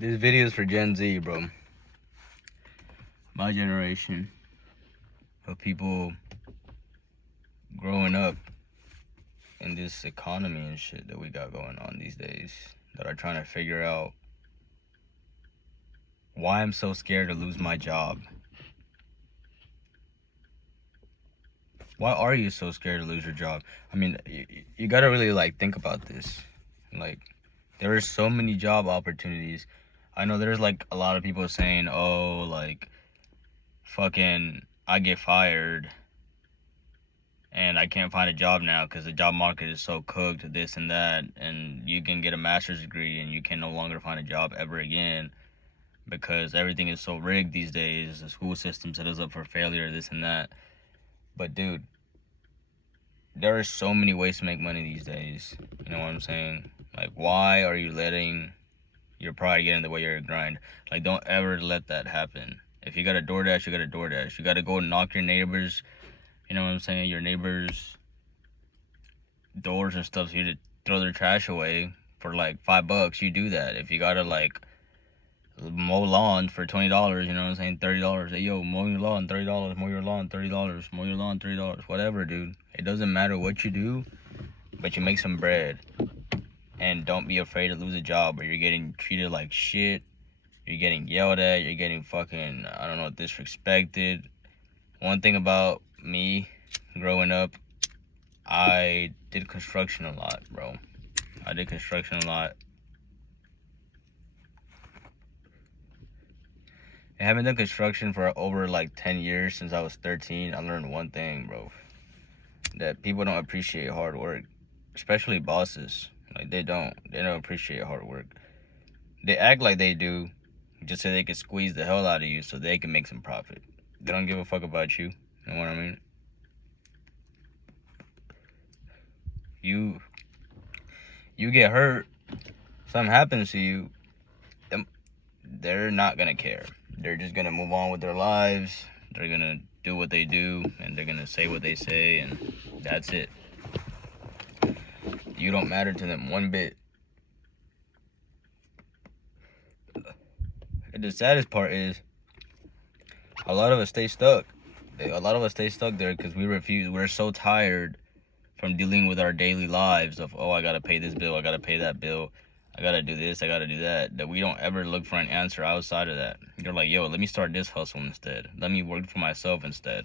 This video is for Gen Z, bro. My generation of people growing up in this economy and shit that we got going on these days, that are trying to figure out why I'm so scared to lose my job. Why are you so scared to lose your job? I mean, you gotta really think about this. There are so many job opportunities. I know there's a lot of people saying, oh, fucking I get fired and I can't find a job now because the job market is so cooked, this and that, and you can get a master's degree and you can no longer find a job ever again because everything is so rigged these days. The school system set us up for failure, this and that. But dude, there are so many ways to make money these days. You know what I'm saying? Why are you letting your pride get in the way of your grind? Don't ever let that happen. If you got a DoorDash, you got a DoorDash. You got to go knock your neighbors, you know what I'm saying, your neighbors' doors and stuff, so you to throw their trash away for $5. You do that. If you got to mow lawns for $20, you know what I'm saying, $30. Hey, yo, mow your lawn, $30. Mow your lawn, $30. Mow your lawn, $30. Whatever, dude. It doesn't matter what you do, but you make some bread. And don't be afraid to lose a job where you're getting treated like shit. You're getting yelled at. You're getting fucking, I don't know, disrespected. One thing about me growing up, I did construction a lot, bro. I did construction a lot. I haven't done construction for over 10 years since I was 13. I learned one thing, bro. That people don't appreciate hard work. Especially bosses. They don't appreciate hard work. They act like they do just so they can squeeze the hell out of you so they can make some profit. They don't give a fuck about you. You know what I mean? You get hurt, something happens to you, they're not gonna care. They're just gonna move on with their lives. They're gonna do what they do, and they're gonna say what they say, and that's it. You don't matter to them one bit. And the saddest part is, a lot of us stay stuck. A lot of us stay stuck there because we refuse. We're so tired from dealing with our daily lives of, oh, I gotta pay this bill, I gotta pay that bill, I gotta do this, I gotta do that, that we don't ever look for an answer outside of that. You're like, yo, let me start this hustle instead. Let me work for myself instead.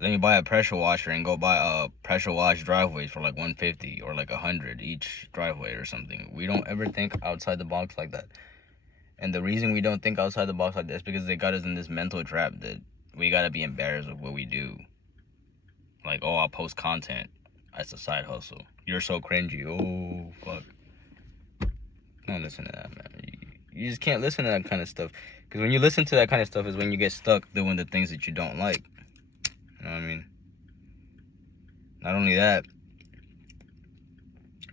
Let me buy a pressure washer and go buy a pressure wash driveways for $150 or $100 each driveway or something. We don't ever think outside the box like that. And the reason we don't think outside the box like that is because they got us in this mental trap that we gotta be embarrassed of what we do. Oh, I'll post content. That's a side hustle. You're so cringy. Oh, fuck. Don't listen to that, man. You just can't listen to that kind of stuff. Because when you listen to that kind of stuff is when you get stuck doing the things that you don't like. You know what I mean? Not only that,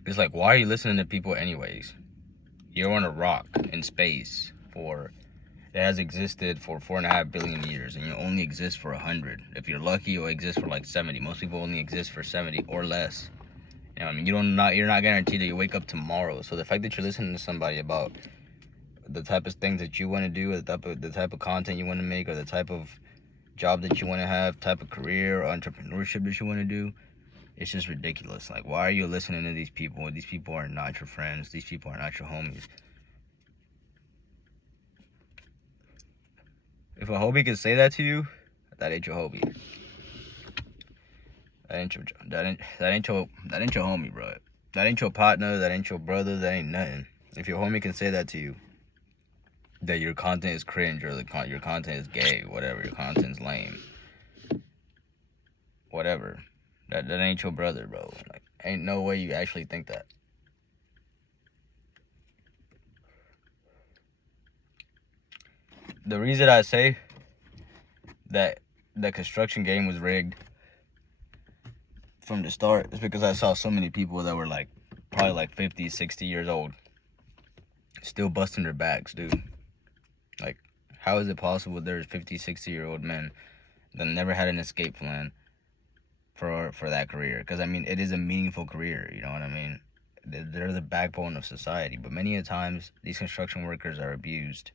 it's why are you listening to people anyways? You're on a rock in space that has existed for 4.5 billion years, and you only exist for 100. If you're lucky, you'll exist for 70. Most people only exist for 70 or less. You know what I mean? You're not guaranteed that you wake up tomorrow. So the fact that you're listening to somebody about the type of things that you want to do, the type of content you want to make, or the type of job that you want to have, type of career or entrepreneurship that you want to do, it's just ridiculous. Why are you listening to these people? These people are not your friends. These people are not your homies. If a hobie can say that to you, that ain't your hobie. That ain't your homie, bro. That ain't your partner. That ain't your brother. That ain't nothing. If your homie can say that to you, that your content is cringe or your content is gay, whatever, your content's lame, whatever, that ain't your brother, bro. Ain't no way you actually think that. The reason I say that the construction game was rigged from the start is because I saw so many people that were probably 50, 60 years old still busting their backs, dude. How is it possible there's 50, 60-year-old men that never had an escape plan for that career? Because, I mean, it is a meaningful career, you know what I mean? They're the backbone of society. But many a times, these construction workers are abused.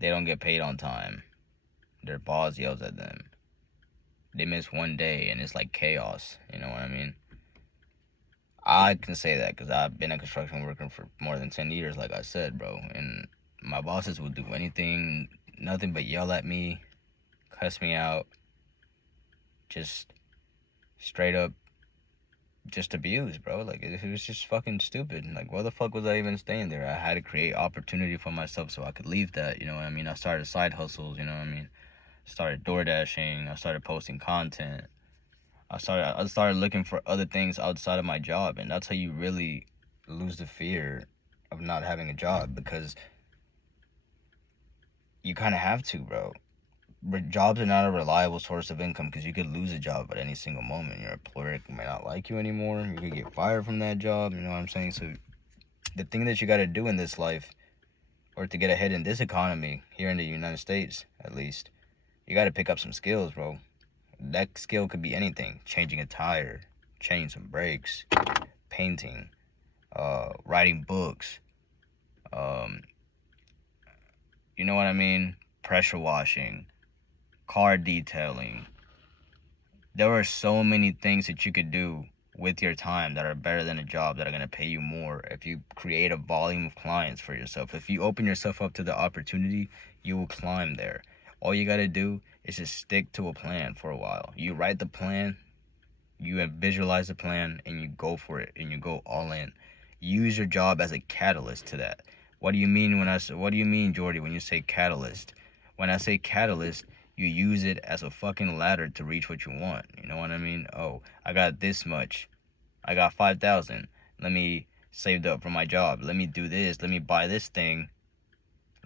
They don't get paid on time. Their boss yells at them. They miss one day, and it's like chaos. You know what I mean? I can say that because I've been a construction worker for more than 10 years, like I said, bro. And my bosses would do anything, nothing but yell at me, cuss me out, just straight up just abuse, bro. Like, it was just fucking stupid. Like, why the fuck was I even staying there? I had to create opportunity for myself so I could leave that, you know what I mean? I started side hustles, you know what I mean? Started door dashing, I started posting content. I started looking for other things outside of my job, and that's how you really lose the fear of not having a job, because you kind of have to, bro. But jobs are not a reliable source of income because you could lose a job at any single moment. Your employer might not like you anymore. You could get fired from that job. You know what I'm saying? So the thing that you got to do in this life, or to get ahead in this economy here in the United States, at least, you got to pick up some skills, bro. That skill could be anything: changing a tire, changing some brakes, painting, writing books, um, you know what I mean? Pressure washing, car detailing. There are so many things that you could do with your time that are better than a job, that are going to pay you more if you create a volume of clients for yourself. If you open yourself up to the opportunity, you will climb there. All you got to do is just stick to a plan for a while. You write the plan, you visualize the plan, and you go for it, and you go all in. Use your job as a catalyst to that. What do you mean what do you mean, Jordy, when you say catalyst? When I say catalyst, you use it as a fucking ladder to reach what you want. You know what I mean? Oh, I got this much. I got 5,000. Let me save up for my job. Let me do this. Let me buy this thing.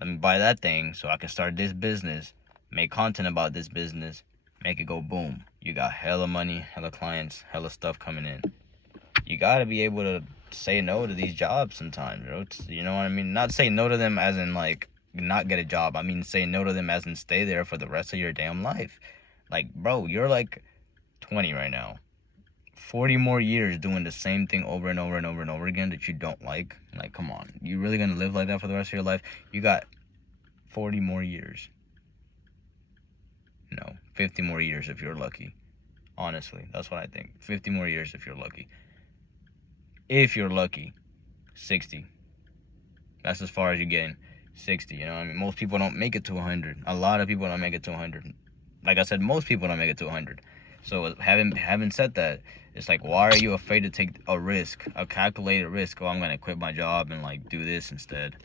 Let me buy that thing so I can start this business, make content about this business, make it go boom. You got hella money, hella clients, hella stuff coming in. You gotta be able to say no to these jobs sometimes, bro. You know what I mean? Not say no to them as in like not get a job. I mean say no to them as in stay there for the rest of your damn life. Like, bro, you're like 20 right now. 40 more years doing the same thing over and over and over and over again that you don't like. Like, come on. You really gonna live like that for the rest of your life? You got 40 more years. No, 50 more years if you're lucky. Honestly, that's what I think. 50 more years if you're lucky. If you're lucky. 60. That's as far as you're getting. 60, you know what I mean? Most people don't make it to 100. A lot of people don't make it to 100. Like I said, most people don't make it to 100. So having said that, it's like, why are you afraid to take a risk, a calculated risk? Oh, I'm gonna quit my job and like do this instead.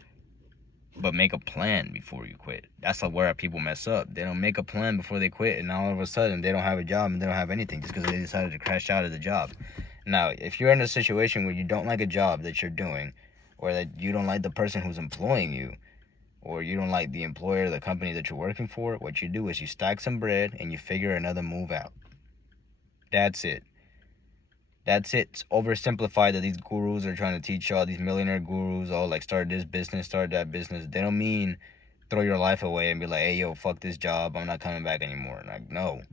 But make a plan before you quit. That's like where people mess up. They don't make a plan before they quit, and now all of a sudden they don't have a job and they don't have anything just because they decided to crash out of the job. Now, if you're in a situation where you don't like a job that you're doing, or that you don't like the person who's employing you, or you don't like the employer, the company that you're working for, what you do is you stack some bread and you figure another move out. That's it. That's it. It's oversimplified that these gurus are trying to teach y'all, these millionaire gurus, all like start this business, start that business. They don't mean throw your life away and be like, hey, yo, fuck this job, I'm not coming back anymore. Like, no.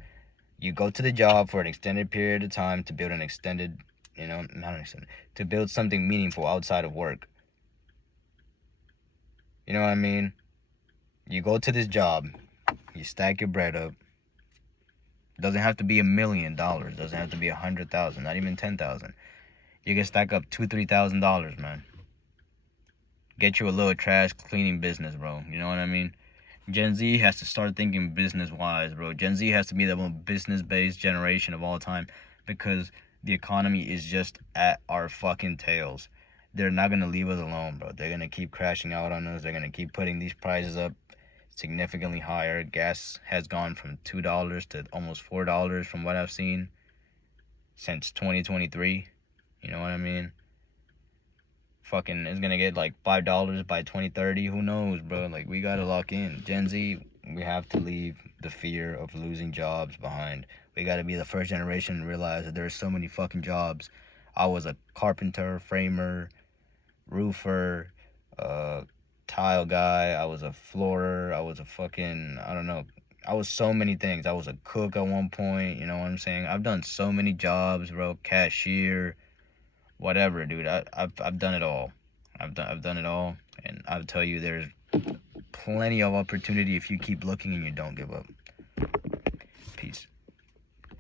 You go to the job for an extended period of time to build an extended, not an extended, to build something meaningful outside of work. You know what I mean? You go to this job, you stack your bread up. Doesn't have to be $1 million. Doesn't have to be 100,000. Not even 10,000. You can stack up $2,000-$3,000, man. Get you a little trash cleaning business, bro. You know what I mean? Gen Z has to start thinking business-wise, bro. Gen Z has to be the most business-based generation of all time, because the economy is just at our fucking tails. They're not gonna leave us alone, bro. They're gonna keep crashing out on us. They're gonna keep putting these prices up significantly higher. Gas has gone from $2 to almost $4 from what I've seen since 2023. You know what I mean? Fucking, it's gonna get like $5 by 2030. Who knows, bro? Like, we gotta lock in. Gen Z, we have to leave the fear of losing jobs behind. We gotta be the first generation to realize that there's so many fucking jobs. I was a carpenter, framer, roofer, tile guy. I was a floorer. I was a fucking, I don't know. I was so many things. I was a cook at one point. You know what I'm saying? I've done so many jobs, bro. Cashier, whatever, dude. I've done it all. I've done it all, and I'll tell you, there's plenty of opportunity if you keep looking and you don't give up.